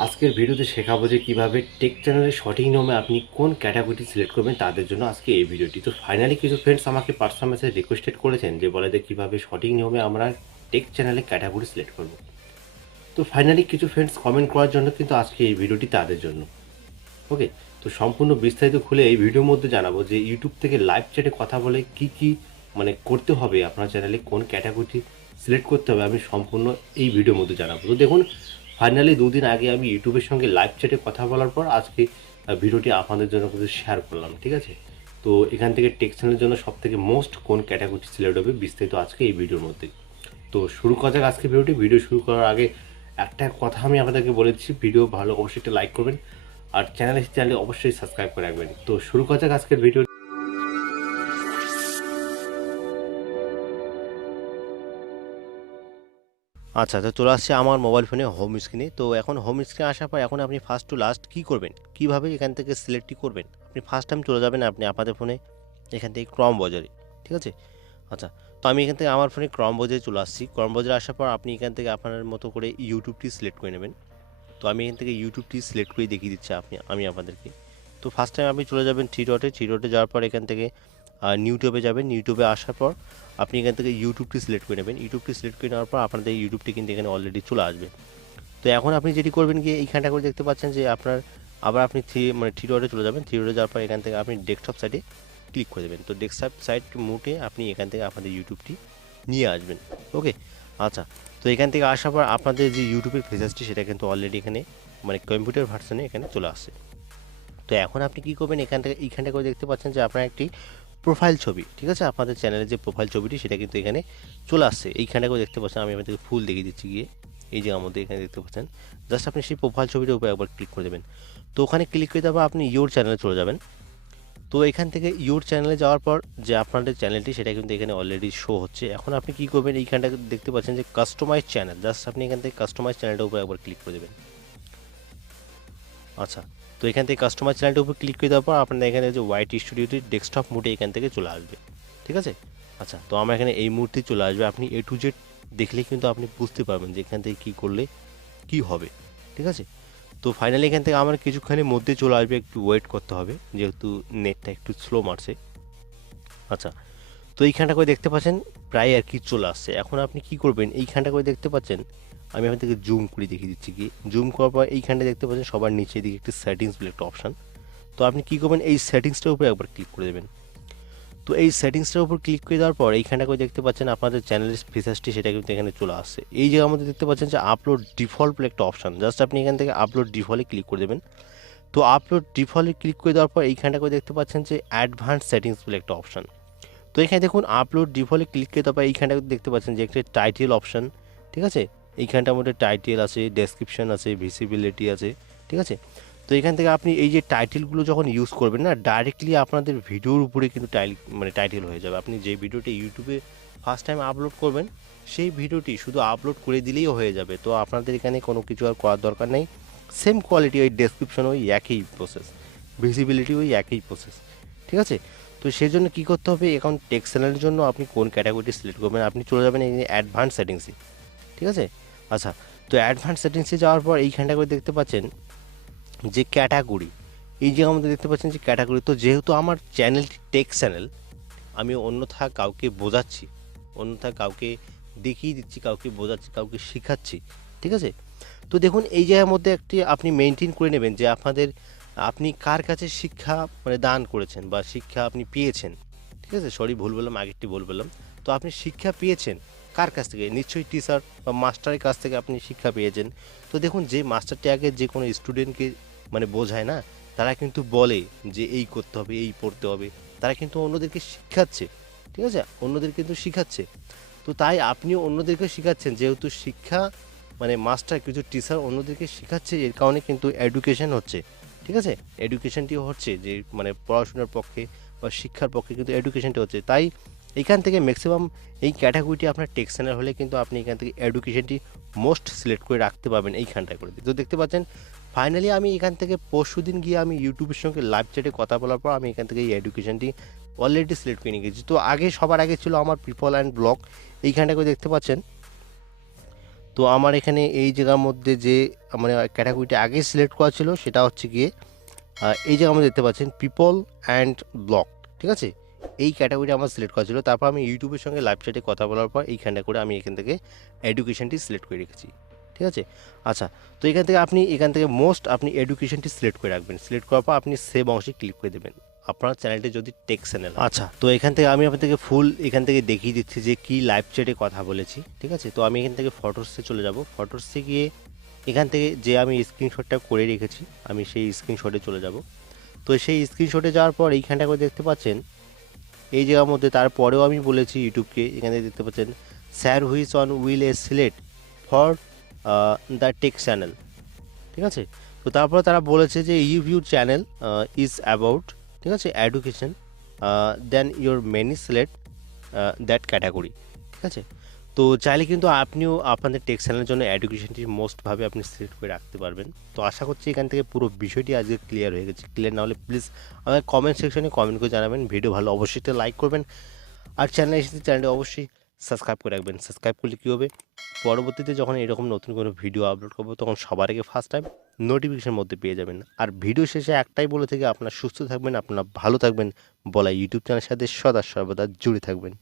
আজকের ভিডিওতে শেখাবো যে কীভাবে টেক চ্যানেলের সঠিক নিয়মে আপনি কোন ক্যাটাগরি সিলেক্ট করবেন তাদের জন্য আজকে এই ভিডিওটি। তো ফাইনালি কিছু ফ্রেন্ডস আমাকে পার্সোনাল মেসেজ রিকোয়েস্টেড করেছেন যে বলে যে কীভাবে সঠিক নিয়মে আমরা টেক চ্যানেলে ক্যাটাগরি সিলেক্ট করব। তো ফাইনালি কিছু ফ্রেন্ডস কমেন্ট করার জন্য কিন্তু আজকে এই ভিডিওটি তাদের জন্য। ওকে, তো সম্পূর্ণ বিস্তারিত খুলে এই ভিডিওর মধ্যে জানাবো যে ইউটিউব থেকে লাইভ চ্যাটে কথা বলে কি করতে হবে, আপনার চ্যানেলে কোন ক্যাটাগরি সিলেক্ট করতে হবে, আমি সম্পূর্ণ এই ভিডিওর মধ্যে জানাবো। তো দেখুন, ফাইনালি দুদিন আগে আমি ইউটিউবের সঙ্গে লাইভ চ্যাটে কথা বলার পর আজকে ভিডিওটি আপনাদের জন্য কিন্তু শেয়ার করলাম, ঠিক আছে। তো এখান থেকে টেক চ্যানেলের জন্য সবথেকে মোস্ট কোন ক্যাটাগরি সিলেক্ট হবে বিস্তারিত আজকে এই ভিডিওর মধ্যে। তো শুরু করা যাক আজকে ভিডিওটি। ভিডিও শুরু করার আগে একটা কথা আমি আপনাদেরকে বলেছি, ভিডিও ভালো অবশ্যই একটা লাইক করবেন আর চ্যানেলে অবশ্যই সাবস্ক্রাইব করে রাখবেন। তো শুরু করা যাক আজকের ভিডিও। আচ্ছা, তো চলে আসছে আমার মোবাইল ফোনে হোম স্ক্রিনে। তো এখন হোম স্ক্রিনে আসার পর এখন আপনি ফার্স্ট টু লাস্ট কী করবেন, কীভাবে এখান থেকে সিলেক্টই করবেন। আপনি ফার্স্ট টাইম চলে যাবেন আপনি আপনাদের ফোনে এখান থেকে ক্রম বাজারে, ঠিক আছে। আচ্ছা, তো আমি এখান থেকে আমার ফোনে ক্রম বাজারে চলে আসছি। ক্রম বাজারে আসার পর আপনি এখান থেকে আপনার মতো করে ইউটিউবটি সিলেক্ট করে নেবেন। তো আমি এখান থেকে ইউটিউবটি সিলেক্ট করে দেখিয়ে দিচ্ছি আমি আপনাদেরকে। তো ফার্স্ট টাইম আপনি চলে যাবেন থ্রি ডটে যাওয়ার পর এখান থেকে ইউটিউবে যাবেন। ইউটিউবে আসার পর আপনি এখান থেকে ইউটিউবটি সিলেক্ট করে নেবেন। ইউটিউবটি সিলেক্ট করে নেওয়ার পর আপনাদের ইউটিউবটি কিন্তু এখানে অলরেডি চলে আসবে। তো এখন আপনি যেটি করবেন গিয়ে এইখানটা করে দেখতে পাচ্ছেন যে আপনার আবার আপনি থ্রি ডটে চলে যাবেন। থ্রি ডটে যাওয়ার পর এখান থেকে আপনি ডেস্কটপ সাইটে ক্লিক করে দেবেন। তো ডেস্কটপ সাইট মুটে আপনি এখান থেকে আপনাদের ইউটিউবটি নিয়ে আসবেন। ওকে, আচ্ছা, তো এখান থেকে আসার পর আপনাদের যে ইউটিউবের ফিচার্সটি সেটা কিন্তু অলরেডি এখানে কম্পিউটার ভার্সনে এখানে চলে আসছে। তো এখন আপনি কী করবেন, এইখানটা করে দেখতে পাচ্ছেন যে আপনার একটি প্রোফাইল ছবি, ঠিক আছে, আপনাদের চ্যানেলের যে প্রোফাইল ছবিটি সেটা কিন্তু এখানে চলে আসছে। এইখানটা করে দেখতে পাচ্ছেন, আমি আপনাদেরকে ফুল দেখিয়ে দিচ্ছি গিয়ে। এই যে আমাদের এখানে দেখতে পাচ্ছেন, জাস্ট আপনি সেই প্রোফাইল ছবিটার উপরে একবার ক্লিক করে দেবেন। তো ওখানে ক্লিক করে দেওয়ার পর আপনি ইয়োর চ্যানেলে চলে যাবেন। তো এখান থেকে ইয়োর চ্যানেলে যাওয়ার পর যে আপনাদের চ্যানেলটি সেটা কিন্তু এখানে অলরেডি শো হচ্ছে। এখন আপনি কী করবেন, এইখানটা দেখতে পাচ্ছেন যে কাস্টমাইজ চ্যানেল, জাস্ট আপনি এখান থেকে কাস্টমাইজ চ্যানেলটার উপরে একবার ক্লিক করে দেবেন। আচ্ছা, তো এখান থেকে কাস্টমার চ্যানেলটার উপর ক্লিক করে দেওয়ার পর আপনাদের এখানে যে হোয়াইট স্টুডিওটি ডেস্কটপ মোডে এখান থেকে চলে আসবে, ঠিক আছে। আচ্ছা, তো আমরা এখানে এই মুহূর্তে চলে আসবে। আপনি এ টু জেড দেখলেই কিন্তু আপনি বুঝতে পারবেন যে এখান থেকে কী করলে কী হবে, ঠিক আছে। তো ফাইনালি এখান থেকে আমার কিছুক্ষণের মধ্যে চলে আসবে, একটু ওয়েট করতে হবে যেহেতু নেটটা একটু স্লো মারছে। আচ্ছা, তো এইখানটা করে দেখতে পাচ্ছেন প্রায় আর কি চলে আসছে। এখন আপনি কি করবেন, এইখানটা করে দেখতে পাচ্ছেন, আমি আপনাদেরকে জুম করে দেখিয়ে দিচ্ছি কি। জুম করার পর এইখানটা দেখতে পাচ্ছেন সবার নিচে দিকে একটি সেটিংস বলে একটা অপশান। তো আপনি কী করবেন, এই সেটিংসটার উপরে একবার ক্লিক করে দেবেন। তো এই সেটিংসটার উপর ক্লিক করে দেওয়ার পর এইখানটা করে দেখতে পাচ্ছেন আপনাদের চ্যানেলের ফিচার্সটি সেটা কিন্তু এখানে চলে আসছে। এই জায়গার মধ্যে দেখতে পাচ্ছেন যে আপলোড ডিফল্ট বলে একটা অপশান, জাস্ট আপনি এখান থেকে আপলোড ডিফল্টে ক্লিক করে দেবেন। তো আপলোড ডিফল্টে ক্লিক করে দেওয়ার পর এইখানটা করে দেখতে পাচ্ছেন যে অ্যাডভান্স সেটিংস বলে একটা অপশান। তো এখানে দেখুন আপলোড ডিফল্টে ক্লিক করে তারপর এইখানটা দেখতে পাচ্ছেন যে একটা টাইটেল অপশান, ঠিক আছে। এইখানটার মধ্যে টাইটেল আছে, ডেসক্রিপশন আছে, ভিজিবিলিটি আছে, ঠিক আছে। তো এখান থেকে আপনি এই যে টাইটেলগুলো যখন ইউজ করবেন না, ডাইরেক্টলি আপনাদের ভিডিওর উপরে কিন্তু টাইটেল হয়ে যাবে। আপনি যে ভিডিওটি ইউটিউবে ফার্স্ট টাইম আপলোড করবেন সেই ভিডিওটি শুধু আপলোড করে দিলেই হয়ে যাবে। তো আপনাদের এখানে কোনো কিছু আর করার দরকার নেই। সেম কোয়ালিটি, ওই ডেসক্রিপশন ওই একই প্রসেস, ভিজিবিলিটি ওই একই প্রসেস, ঠিক আছে। তো সেই জন্য কী করতে হবে, এখন টেক্সট চ্যানেলের জন্য আপনি কোন ক্যাটাগরিটি সিলেক্ট করবেন, আপনি চলে যাবেন এই অ্যাডভান্স সেটিংসে, ঠিক আছে। আচ্ছা, তো অ্যাডভান্স সেটিংসে যাওয়ার পর এইখানটা করে দেখতে পাচ্ছেন যে ক্যাটাগরি, এই যে আমাদের দেখতে পাচ্ছেন যে ক্যাটাগরি। তো যেহেতু আমার চ্যানেলটি টেক্সট চ্যানেল, আমি অন্যথা কাউকে বোঝাচ্ছি, অন্যথা কাউকে দেখিয়ে দিচ্ছি, কাউকে বোঝাচ্ছি, কাউকে শেখাচ্ছি, ঠিক আছে। তো দেখুন এই জায়গার মধ্যে একটি আপনি মেনটেন করে নেবেন যে আপনি কার কাছে শিক্ষা দান করেছেন বা শিক্ষা আপনি পেয়েছেন, ঠিক আছে। সরি, ভুল বললাম, আগেরটি ভুল বললাম। তো আপনি শিক্ষা পেয়েছেন কার কাছ থেকে, নিশ্চয়ই টিচার বা মাস্টারের কাছ থেকে আপনি শিক্ষা পেয়েছেন। তো দেখুন যে মাস্টারটি আগে যে কোনো স্টুডেন্টকে বোঝায় না, তারা কিন্তু বলে যে এই করতে হবে, এই পড়তে হবে, তারা কিন্তু অন্যদেরকে শিখাচ্ছে, ঠিক আছে, অন্যদের কিন্তু শিখাচ্ছে। তো তাই আপনিও অন্যদেরকে শেখাচ্ছেন, যেহেতু শিক্ষা মাস্টার কিছু টিচার অন্যদেরকে শেখাচ্ছে, এর কারণে কিন্তু এডুকেশন হচ্ছে, ঠিক আছে। এডুকেশনটি হচ্ছে যে পড়াশোনার পক্ষে বা শিক্ষার পক্ষে কিন্তু এডুকেশনটি হচ্ছে। তাই এখান থেকে ম্যাক্সিমাম এই ক্যাটাগরিটি আপনার টেক্সট চ্যানেল হলে কিন্তু আপনি এখান থেকে এডুকেশনটি মোস্ট সিলেক্ট করে রাখতে পারবেন এইখানটায় করে। তো দেখতে পাচ্ছেন ফাইনালি আমি এখান থেকে পরশুদিন গিয়ে আমি ইউটিউবের সঙ্গে লাইভ চ্যাটে কথা বলার পর আমি এখান থেকে এই এডুকেশনটি অলরেডি সিলেক্ট করে নিয়ে গেছি। তো সবার আগে ছিল আমার পিপল অ্যান্ড ব্লগ, এইখানটা করে দেখতে পাচ্ছেন। তো আমার এখানে এই জায়গার মধ্যে যে মানে ক্যাটাগরিটা আগে সিলেক্ট করা ছিল সেটা হচ্ছে গিয়ে এই জায়গার মধ্যে দেখতে পাচ্ছেন পিপল অ্যান্ড ব্লগ, ঠিক আছে? এই ক্যাটাগরিটা আমার সিলেক্ট করা ছিল। তারপর আমি ইউটিউবের সঙ্গে লাইভ চ্যাটে কথা বলার পর এইখানটা করে আমি এখান থেকে এডুকেশনটি সিলেক্ট করে রেখেছি, ঠিক আছে? আচ্ছা, তো এখান থেকে মোস্ট আপনি এডুকেশনটি সিলেক্ট করে রাখবেন। সিলেক্ট করার পর আপনি সেভ অংশে ক্লিক করে দেবেন। আপনার চ্যানেলটি যদি টেক চ্যানেল, আচ্ছা, তো এখান থেকে আমি আপনাদেরকে ফুল এখান থেকে দেখিয়ে দিচ্ছি যে কী লাইভ চ্যাটে কথা বলেছি, ঠিক আছে? তো আমি এখান থেকে ফটোসে চলে যাব। ফটোসে গিয়ে এখান থেকে যে আমি স্ক্রিনশটটা করে রেখেছি আমি সেই স্ক্রিনশটে চলে যাব। তো সেই স্ক্রিনশটে যাওয়ার পর এইখানটা করে দেখতে পাচ্ছেন এই জায়গার মধ্যে, তারপরেও আমি বলেছি ইউটিউবকে, এখানে দেখতে পাচ্ছেন sir which on will A select for the take channel, ঠিক আছে? তো তারপর তারা বলেছে যে ইউর চ্যানেল ইজ অ্যাবাউট, ঠিক আছে, education, then your many select that category, ঠিক আছে? তো চাইলে কিন্তু আপনিও আপনাদের টেক চ্যানেলের জন্য এডুকেশনটি মোস্টভাবে আপনি সিলেক্ট করে রাখতে পারবেন। তো আশা করছি এখান থেকে পুরো বিষয়টি আজকে ক্লিয়ার হয়ে গেছে। ক্লিয়ার না হলে প্লিজ আমাদের কমেন্ট সেকশনে কমেন্ট করে জানাবেন। ভিডিও ভালো অবশ্যই একটা লাইক করবেন, আর চ্যানেলে এসেছে চ্যানেলটি অবশ্যই সাবস্ক্রাইব করে রাখবেন। সাবস্ক্রাইব করলে কী হবে, পরবর্তীতে যখন এরকম নতুন কোনো ভিডিও আপলোড করবো তখন সবার আগে ফার্স্ট টাইম নোটিফিকেশনের মধ্যে পেয়ে যাবেন। আর ভিডিও শেষে একটাই বলে থেকে আপনারা সুস্থ থাকবেন, আপনারা ভালো থাকবেন বলা ইউটিউব চ্যানেলের সাথে সদা সর্বদা জুড়ে থাকবেন।